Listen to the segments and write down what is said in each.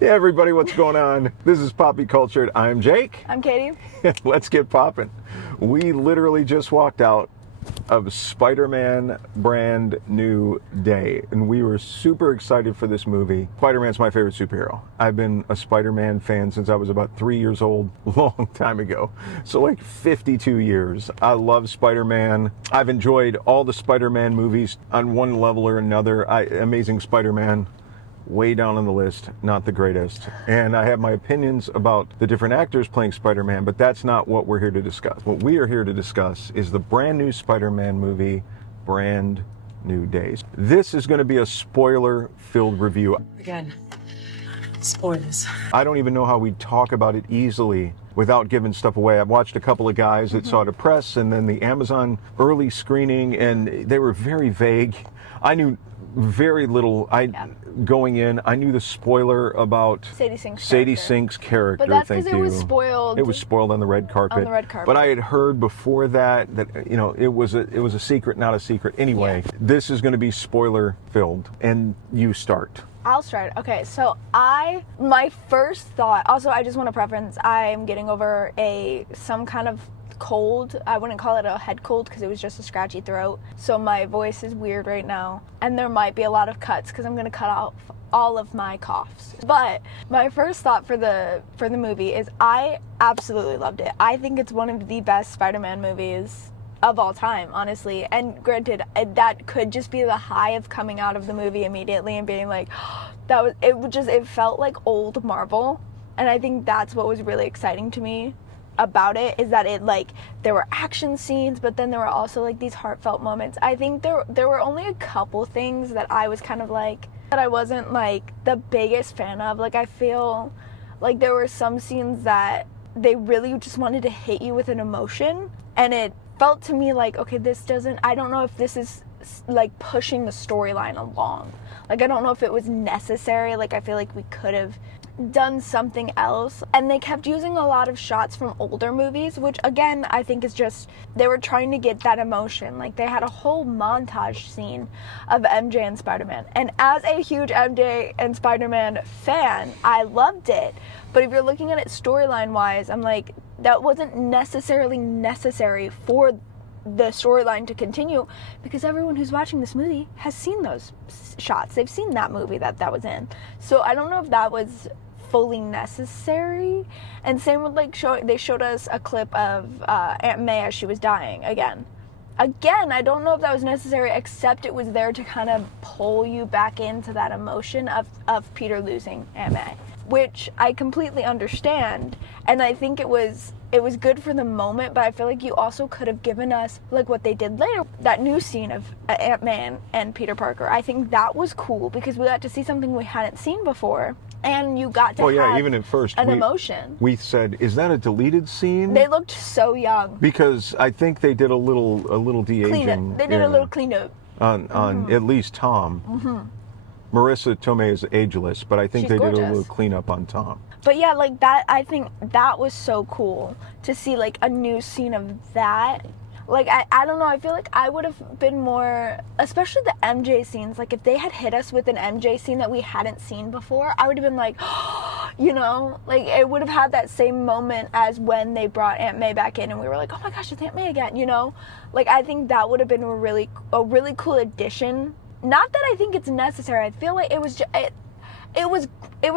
Hey everybody, what's going on? This is Poppy Cultured. I'm Jake. I'm Katie. Let's get popping. We literally just walked out of Spider-Man Brand New Day, and we were super excited for this movie. Spider-Man's my favorite superhero. I've been a Spider-Man fan since I was about 3 years old, a long time ago. So like 52 years. I love Spider-Man. I've enjoyed all the Spider-Man movies on one level or another. Amazing Spider-Man, way down on the list, not the greatest. And I have my opinions about the different actors playing Spider-Man, but that's not what we're here to discuss. What we are here to discuss is the brand new Spider-Man movie, Brand New Days. This is going to be a spoiler-filled review. Again, spoilers. I don't even know how we talk about it easily without giving stuff away. I've watched a couple of guys that saw it at press and then the Amazon early screening, and they were very vague. I knew very little. Going in, I knew the spoiler about Sadie Sink's character. But that's because it was spoiled. It was spoiled on the red carpet. On the red carpet. But I had heard before that it was a secret, not a secret. Anyway, This is going to be spoiler filled, and you start. I'll start. Okay, so my first thought. Also, I just want to preference. I'm getting over some kind of cold. I wouldn't call it a head cold because it was just a scratchy throat. So my voice is weird right now, and there might be a lot of cuts because I'm going to cut off all of my coughs. But my first thought for the movie is I absolutely loved it. I think it's one of the best Spider-Man movies of all time, honestly. And granted, that could just be the high of coming out of the movie immediately and being like, it felt like old Marvel. And I think that's what was really exciting to me about it, is that there were action scenes, but then there were also like these heartfelt moments. I think there were only a couple things that I was kind of like, that I wasn't like the biggest fan of. Like, I feel like there were some scenes that they really just wanted to hit you with an emotion, and it felt to me like, okay, I don't know if this is like pushing the storyline along. Like, I don't know if it was necessary. Like, I feel like we could have done something else. And they kept using a lot of shots from older movies, which again, I think is just, they were trying to get that emotion. Like, they had a whole montage scene of MJ and Spider-Man. And as a huge MJ and Spider-Man fan, I loved it. But if you're looking at it storyline wise, I'm like, that wasn't necessarily necessary for the storyline to continue, because everyone who's watching this movie has seen those shots. They've seen that movie that was in. So I don't know if that was fully necessary. And same with they showed us a clip of Aunt May as she was dying again, I don't know if that was necessary, except it was there to kind of pull you back into that emotion of Peter losing Aunt May, which I completely understand. And I think it was good for the moment, but I feel like you also could have given us, like what they did later, that new scene of Aunt May and Peter Parker. I think that was cool because we got to see something we hadn't seen before, and you got to have even at first an emotion. We said, is that a deleted scene? They looked so young. Because I think they did a little de-aging. They did a little cleanup. On at least Tom. Mm-hmm. Marissa Tomei is ageless, but I think they did a little cleanup on Tom. But yeah, like that, I think that was so cool to see, like, a new scene of that. Like, I don't know, I feel like I would have been more, especially the MJ scenes, like if they had hit us with an MJ scene that we hadn't seen before, I would have been like, like it would have had that same moment as when they brought Aunt May back in and we were like, oh my gosh, it's Aunt May again, Like, I think that would have been a really cool addition. Not that I think it's necessary. I feel like it was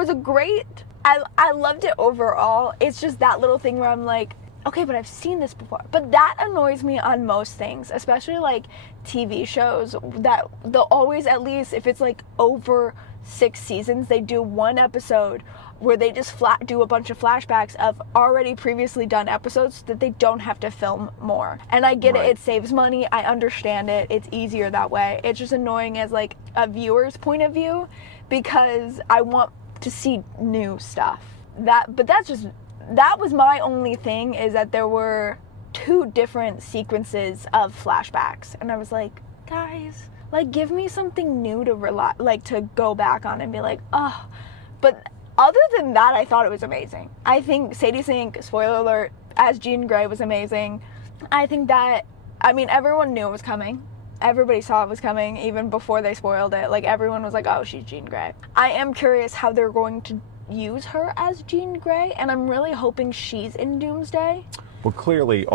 a great, I loved it overall. It's just that little thing where I'm like, okay, but I've seen this before. But that annoys me on most things, especially like TV shows, that they'll always, at least if it's like over 6 seasons, they do one episode where they just do a bunch of flashbacks of already previously done episodes so that they don't have to film more. And I get it, it saves money, I understand it, it's easier that way. It's just annoying as like a viewer's point of view, because I want to see new stuff. That was my only thing, is that there were 2 different sequences of flashbacks, and I was like, guys, like, give me something new to go back on and be like, oh. But other than that, I thought it was amazing. I think Sadie Sink, spoiler alert, as Jean Grey was amazing. I think that, everyone knew it was coming. Everybody saw it was coming, even before they spoiled it. Like, everyone was like, oh, she's Jean Grey. I am curious how they're going to use her as Jean Grey, and I'm really hoping she's in Doomsday. Well, clearly,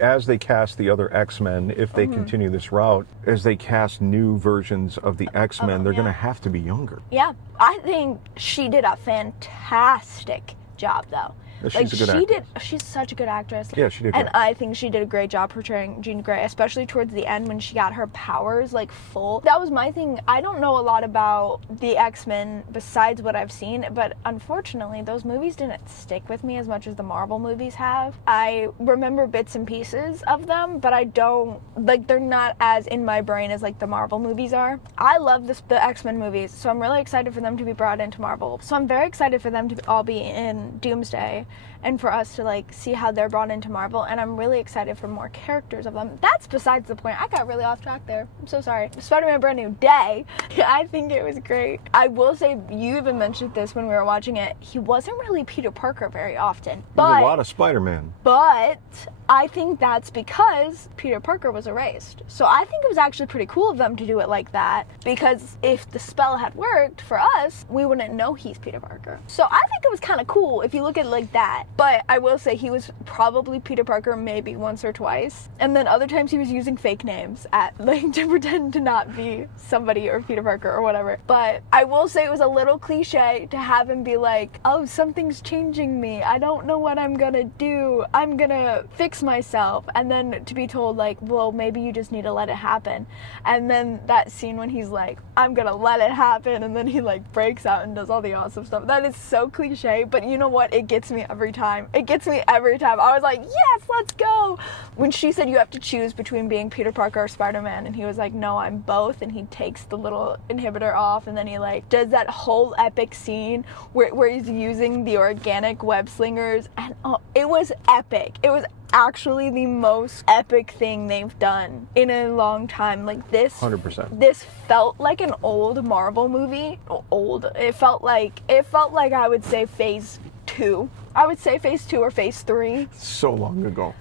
as they cast the other X-Men, if they continue this route, as they cast new versions of the X-Men, they're going to have to be younger. Yeah, I think she did a fantastic job, though. She's a good actress. She's such a good actress. Yeah, she did And great. I think she did a great job portraying Jean Grey, especially towards the end when she got her powers, like, full. That was my thing. I don't know a lot about the X-Men besides what I've seen, but unfortunately, those movies didn't stick with me as much as the Marvel movies have. I remember bits and pieces of them, but I don't, like, they're not as in my brain as, like, the Marvel movies are. I love the X-Men movies, so I'm really excited for them to be brought into Marvel. So I'm very excited for them to all be in Doomsday, and for us to, like, see how they're brought into Marvel, and I'm really excited for more characters of them. That's besides the point. I got really off track there. I'm so sorry. Spider-Man Brand New Day, I think it was great. I will say, you even mentioned this when we were watching it, he wasn't really Peter Parker very often. There's a lot of Spider-Man. But I think that's because Peter Parker was erased. So I think it was actually pretty cool of them to do it like that, because if the spell had worked for us, we wouldn't know he's Peter Parker. So I think it was kind of cool if you look at it like that. But I will say he was probably Peter Parker maybe once or twice. And then other times he was using fake names like to pretend to not be somebody or Peter Parker or whatever. But I will say it was a little cliche to have him be like, oh, something's changing me. I don't know what I'm gonna do. I'm gonna fix myself. And then to be told, like, well, maybe you just need to let it happen. And then that scene when he's like, I'm gonna let it happen, and then he, like, breaks out and does all the awesome stuff. That is so cliche, but you know what? It gets me every time. It gets me every time. I was like, yes, let's go. When she said you have to choose between being Peter Parker or Spider-Man, and he was like, no, I'm both, and he takes the little inhibitor off, and then he, like, does that whole epic scene where he's using the organic web slingers, and it was epic. It was actually the most epic thing they've done in a long time. Like, this 100%. This felt like an old Marvel movie. It felt like I would say phase 2. I would say phase 2 or phase 3. So long ago.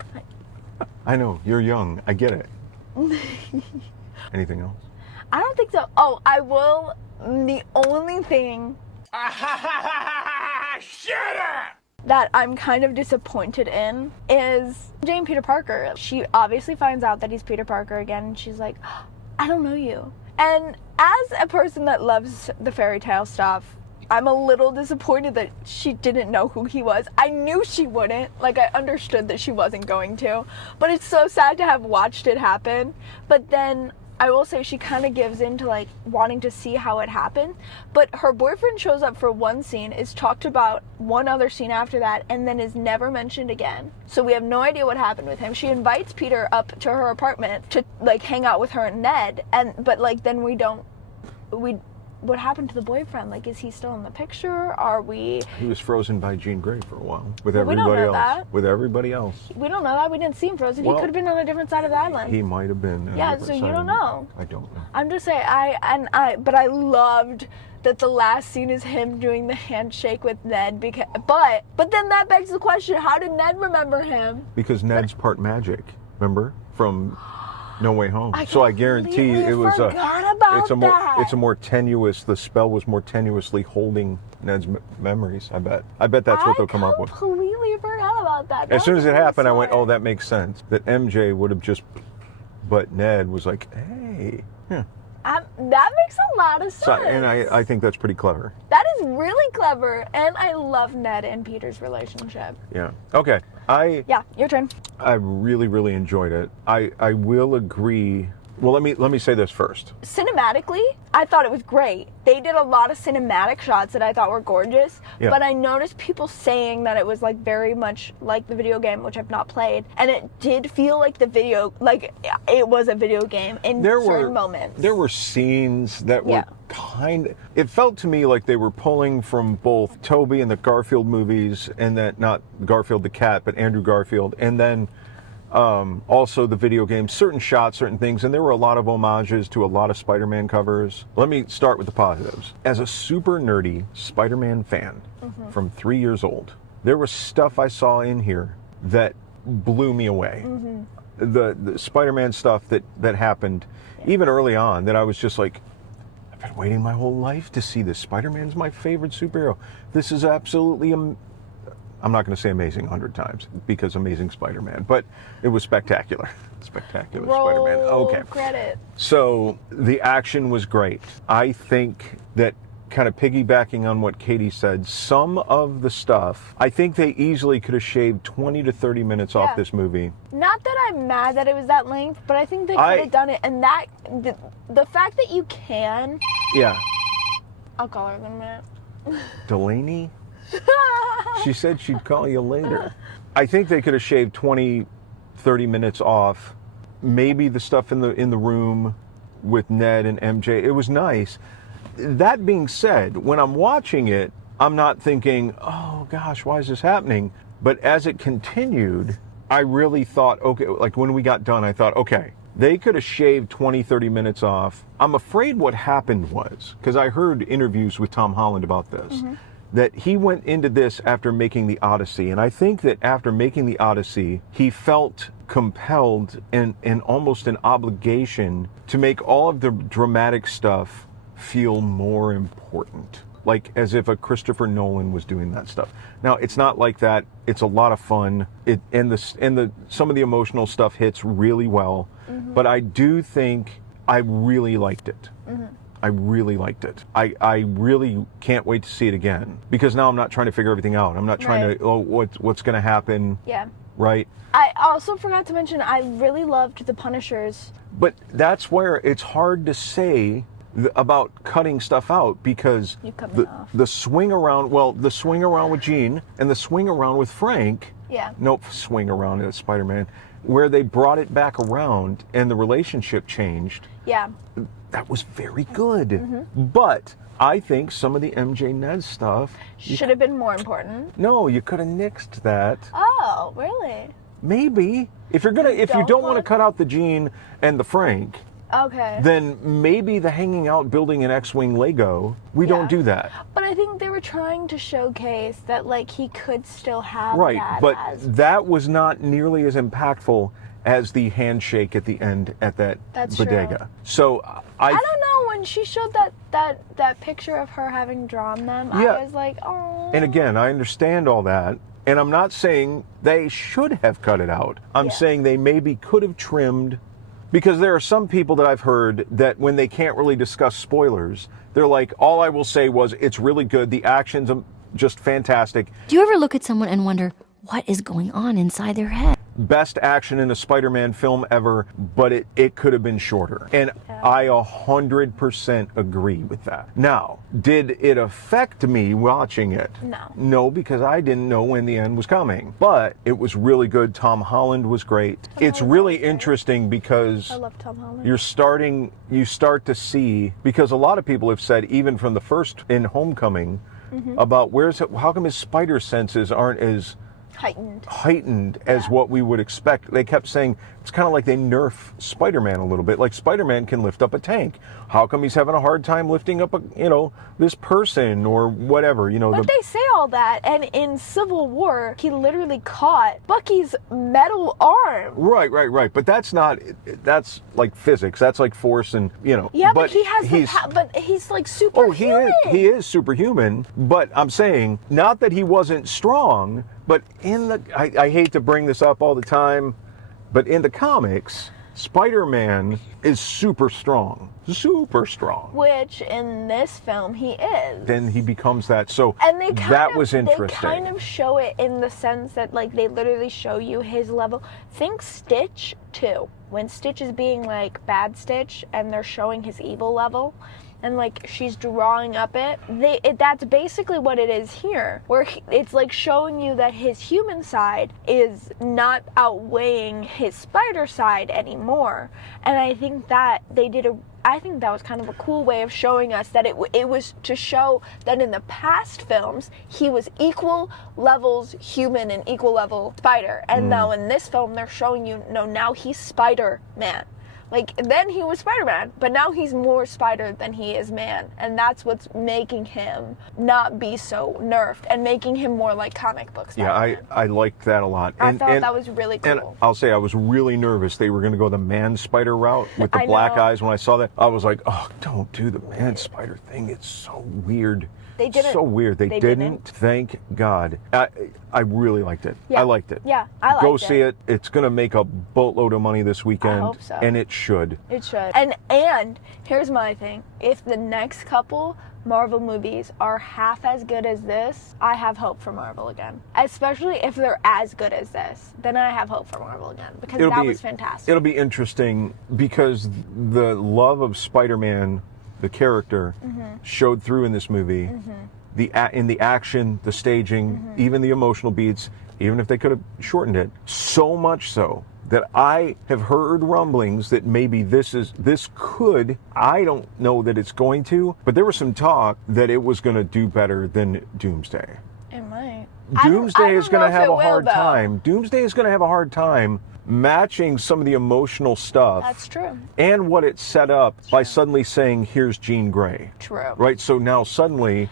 I know, you're young. I get it. Anything else? I don't think so. Oh, I will. The only thing that I'm kind of disappointed in is Jane Peter Parker. She obviously finds out that he's Peter Parker again, and she's like, I don't know you. And as a person that loves the fairy tale stuff, I'm a little disappointed that she didn't know who he was. I knew she wouldn't. Like, I understood that she wasn't going to. But it's so sad to have watched it happen. But then I will say she kind of gives in to, like, wanting to see how it happened. But her boyfriend shows up for one scene, is talked about one other scene after that, and then is never mentioned again. So we have no idea what happened with him. She invites Peter up to her apartment to, like, hang out with her and Ned. But, like, then what happened to the boyfriend? Like, is he still in the picture? He was frozen by Jean Grey for a while. With Well, we don't everybody know else. that. With everybody else. We don't know that. We didn't see him frozen. Well, he could have been on a different side of the island. He might have been. Yeah, so you don't know. I don't know. I'm just saying, but I loved that the last scene is him doing the handshake with Ned, but then that begs the question, how did Ned remember him? Because Ned's part magic, remember? From No Way Home. So I guarantee it was it's a more tenuous, the spell was more tenuously holding Ned's memories, I bet. I bet that's what they'll come up with. I completely forgot about that. As soon as it happened, I went, oh, that makes sense. That MJ would have just, but Ned was like, hey. Yeah. That makes a lot of sense. So, and I think that's pretty clever. That is really clever, and I love Ned and Peter's relationship. Yeah. Okay. Yeah, your turn. I really, really enjoyed it. I will agree. Well, let me say this first. Cinematically, I thought it was great. They did a lot of cinematic shots that I thought were gorgeous, Yeah. but I noticed people saying that it was, like, very much like the video game, which I've not played, and it did feel like it was a video game in certain moments. There were scenes that were it felt to me like they were pulling from both Tobey and the Garfield movies, and that, not Garfield the cat, but Andrew Garfield, and then also the video game, certain shots, certain things, and there were a lot of homages to a lot of Spider-Man covers. Let me start with the positives. As a super nerdy Spider-Man fan from 3 years old, there was stuff I saw in here that blew me away. The Spider-Man stuff that happened even early on, that I was just like, I've been waiting my whole life to see this. Spider-Man's my favorite superhero. This is absolutely, I'm not going to say amazing 100 times because Amazing Spider-Man, but it was spectacular. Spectacular Spider-Man. Okay. Credit. So the action was great. I think that, kind of piggybacking on what Katie said, some of the stuff, I think they easily could have shaved 20 to 30 minutes off this movie. Not that I'm mad that it was that length, but I think they could have done it. And that, the fact that you can. Yeah. I'll call her in a minute. Delaney? She said she'd call you later. I think they could have shaved 20, 30 minutes off. Maybe the stuff in the room with Ned and MJ. It was nice. That being said, when I'm watching it, I'm not thinking, oh gosh, why is this happening? But as it continued, I really thought, okay, like when we got done, I thought, okay, they could have shaved 20, 30 minutes off. I'm afraid what happened was, because I heard interviews with Tom Holland about this, that he went into this after making the Odyssey. And I think that after making the Odyssey, he felt compelled and almost an obligation to make all of the dramatic stuff feel more important, like as if a Christopher Nolan was doing that stuff. Now it's not like that. It's a lot of fun. Some of the emotional stuff hits really well, but I do think I really liked it. I really liked it. I really can't wait to see it again, because now I'm not trying to figure everything out. I'm not trying to what's going to happen. Yeah. Right. I also forgot to mention I really loved the Punishers. But that's where it's hard to say about cutting stuff out, because the swing around with Jean and the swing around with Frank. Yeah. Nope, swing around at Spider-Man, where they brought it back around and the relationship changed. Yeah. That was very good. But I think some of the MJ Ned stuff should have been more important. No, you could have nixed that. Oh, really? Maybe. If you don't want to cut out the Jean and the Frank, okay, then maybe the hanging out building an X-Wing Lego, we don't do that. But I think they were trying to showcase that, like, he could still have right, that. But that was not nearly as impactful as the handshake at the end at that bodega. True. So I don't know, when she showed that picture of her having drawn them, I was like, oh. And again, I understand all that. And I'm not saying they should have cut it out. I'm saying they maybe could have trimmed, because there are some people that I've heard that when they can't really discuss spoilers, they're like, all I will say was it's really good. The action's just fantastic. Do you ever look at someone and wonder what is going on inside their head? Best action in a Spider-Man film ever, but it could have been shorter. And I 100% agree with that. Now, did it affect me watching it? No. No, because I didn't know when the end was coming. But it was really good. Tom Holland was great. It's really interesting because I love Tom Holland. You start to see, because a lot of people have said, even from the first in Homecoming, about how come his spider senses aren't as heightened as what we would expect. They kept saying it's kind of like they nerf Spider-Man a little bit. Like, Spider-Man can lift up a tank. How come he's having a hard time lifting up this person or whatever, But they say all that, and in Civil War, he literally caught Bucky's metal arm. Right. But that's like physics. That's like force and, Yeah, but he's like superhuman. Oh, he is superhuman, but I'm saying, not that he wasn't strong, but I hate to bring this up all the time, but in the comics, Spider-Man is super strong. Which in this film he is. Then he becomes that. So that was interesting. They kind of show it in the sense that, like, they literally show you his level. Think Stitch too. When Stitch is being like bad Stitch and they're showing his evil level, and like she's drawing up that's basically what it is here, where it's like showing you that his human side is not outweighing his spider side anymore. And I think that I think that was kind of a cool way of showing us that it was to show that in the past films he was equal levels human and equal level spider, and now in this film they're showing you, no, now he's Spider-Man. Like, then he was Spider-Man, but now he's more spider than he is man. And that's what's making him not be so nerfed and making him more like comic book Spider-Man. Yeah, I liked that a lot. I thought that was really cool. And I'll say I was really nervous they were going to go the man spider route with the black eyes. When I saw that, I was like, oh, don't do the man spider thing. It's so weird. They didn't. So weird. They didn't. Thank God. I really liked it. Yeah. I liked it. Yeah, I liked it. Go see it. It's going to make a boatload of money this weekend. I hope so. And it should. It should. And here's my thing. If the next couple Marvel movies are half as good as this, I have hope for Marvel again. Especially if they're as good as this, then I have hope for Marvel again, because that was fantastic. It'll be interesting because the love of Spider-Man, the character, showed through in this movie. In the action, the staging, even the emotional beats, even if they could have shortened it, so much so that I have heard rumblings that maybe this could, I don't know that it's going to, but there was some talk that it was going to do better than Doomsday. It might. Doomsday is going to have a hard though. time. Doomsday is going to have a hard time matching some of the emotional stuff. That's true. And what it set up by suddenly saying, here's Jean Grey. True. Right? So now suddenly,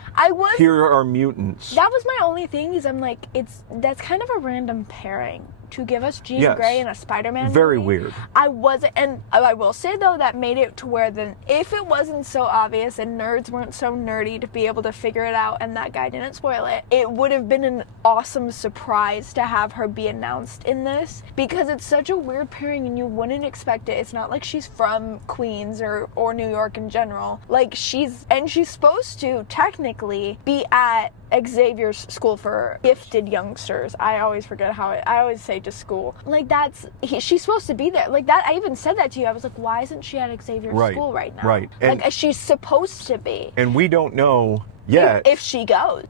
here are mutants. That was my only thing, is I'm like, that's kind of a random pairing. To give us Jean Grey in a Spider-Man Very movie. weird. I wasn't, and I will say though, that made it to where if it wasn't so obvious and nerds weren't so nerdy to be able to figure it out and that guy didn't spoil it, it would have been an awesome surprise to have her be announced in this, because it's such a weird pairing and you wouldn't expect it. It's not like she's from Queens or New York in general. Like she's supposed to technically be at Xavier's school for gifted youngsters. I always forget I always say just school. Like she's supposed to be there. Like that, I even said that to you. I was like, why isn't she at Xavier's school right now? Right. Like she's supposed to be. And we don't know yet if she goes.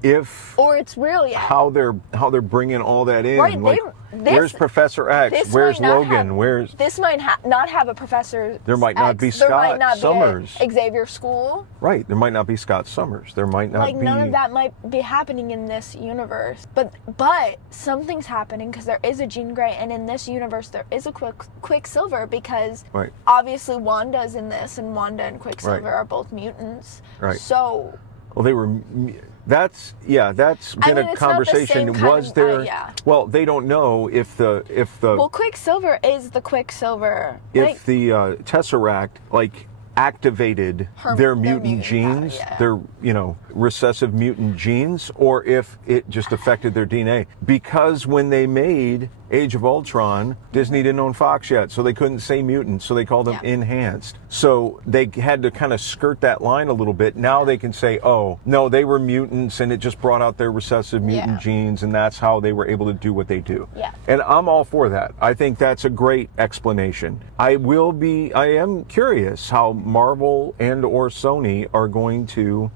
Or it's real yet. How they're bringing all that in. Right. Like, where's Professor X? Where's Logan? This might not have a Professor There might not X. be There might Scott not Summers. Be Xavier School. Right. There might not be Scott Summers. There might not be... None of that might be happening in this universe. But something's happening, because there is a Jean Grey, and in this universe there is a Quicksilver, because obviously Wanda's in this, and Wanda and Quicksilver are both mutants. Right. So... Well, they were... That's been a conversation. Was there? Well, they don't know if the Well, Quicksilver is the Quicksilver. If the Tesseract activated their mutant genes, their recessive mutant genes, or if it just affected their DNA. Because when they made Age of Ultron, Disney didn't own Fox yet, so they couldn't say mutant, so they called them enhanced. So they had to kind of skirt that line a little bit. Now they can say, oh, no, they were mutants, and it just brought out their recessive mutant genes, and that's how they were able to do what they do. Yeah. And I'm all for that. I think that's a great explanation. I am curious how Marvel and or Sony are going to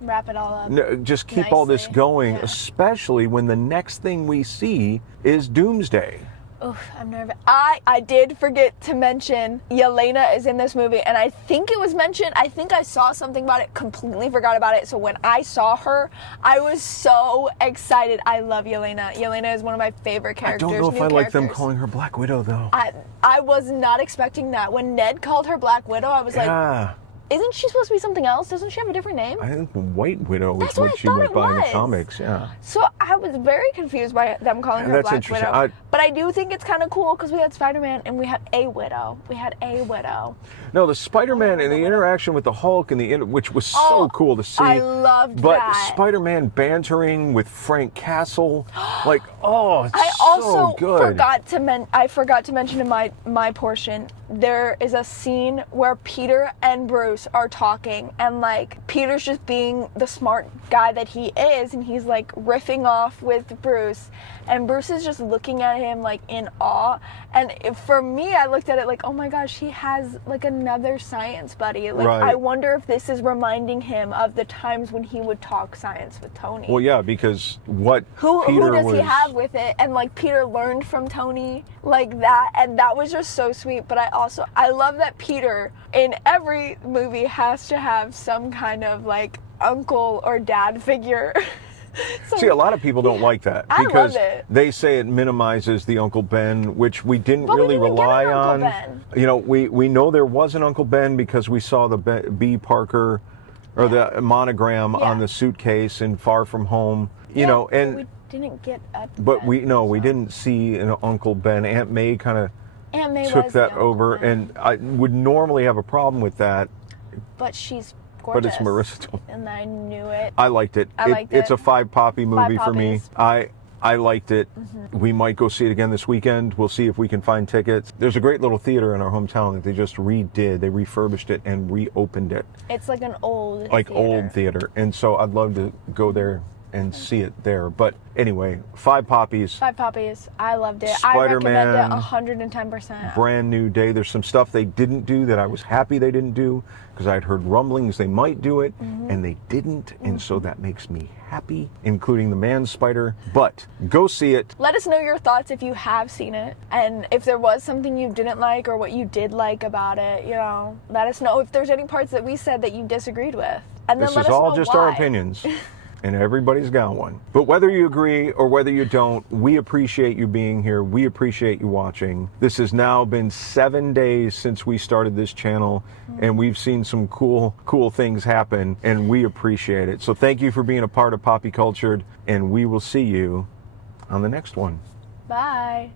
wrap it all up. Just keep all this going, especially when the next thing we see is Doomsday. Oof, I'm nervous. I did forget to mention Yelena is in this movie, and I think it was mentioned. I think I saw something about it, completely forgot about it. So when I saw her, I was so excited. I love Yelena. Yelena is one of my favorite characters. I don't know if I like them calling her Black Widow, though. I was not expecting that. When Ned called her Black Widow, I was like, isn't she supposed to be something else? Doesn't she have a different name? I think White Widow is what she went by in the comics, So I was very confused by them calling her Black Widow. But I do think it's kind of cool, because we had Spider-Man and we had a Widow. No, the Spider-Man and the interaction with the Hulk which was so cool to see. I loved but that. But Spider-Man bantering with Frank Castle, it's I also so good. I forgot to mention in my portion, there is a scene where Peter and Bruce are talking, and Peter's just being the smart guy that he is, and he's riffing off with Bruce, and Bruce is just looking at him in awe. And for me, I looked at it oh my gosh, he has another science buddy. I wonder if this is reminding him of the times when he would talk science with Tony. Well, yeah, because who does he have with it? And Peter learned from Tony that, and that was just so sweet. But I love that Peter in every movie has to have some kind of uncle or dad figure. So See, a lot of people don't like that I because love it. they say it minimizes the Uncle Ben, which we didn't But we really didn't get rely an Uncle on. Ben. You know, we know there was an Uncle Ben because we saw the B. Parker or the monogram Yeah. on the suitcase in Far From Home. You Yeah, know, but and we didn't get a but Ben, we so. didn't see an Uncle Ben. Aunt May kind of Aunt May took was the that Uncle over, Ben, and I would normally have a problem with that, but she's but gorgeous. it's Marissa Tomei. And I knew it. I liked it. I liked It's it. a 5 Poppy movie for me. poppies. I liked it. We might go see it again this weekend. We'll see if we can find tickets. There's a great little theater in our hometown that they just redid. They refurbished it and reopened it. It's like an old Old theater. And so I'd love to go there and see it there. But anyway, 5 Poppies. 5 Poppies. I loved it. I recommend Spider-Man, it 110%. Brand new day. There's some stuff they didn't do that I was happy they didn't do because I'd heard rumblings they might do it and they didn't. And so that makes me happy, including the man spider. But go see it. Let us know your thoughts if you have seen it, and if there was something you didn't like or what you did like about it. You know, let us know if there's any parts that we said that you disagreed with, and then This let is us all know just why. our opinions. And everybody's got one. But whether you agree or whether you don't, we appreciate you being here. We appreciate you watching. This has now been 7 days since we started this channel, and we've seen some cool things happen, and we appreciate it. So thank you for being a part of Poppy Cultured, and we will see you on the next one. Bye.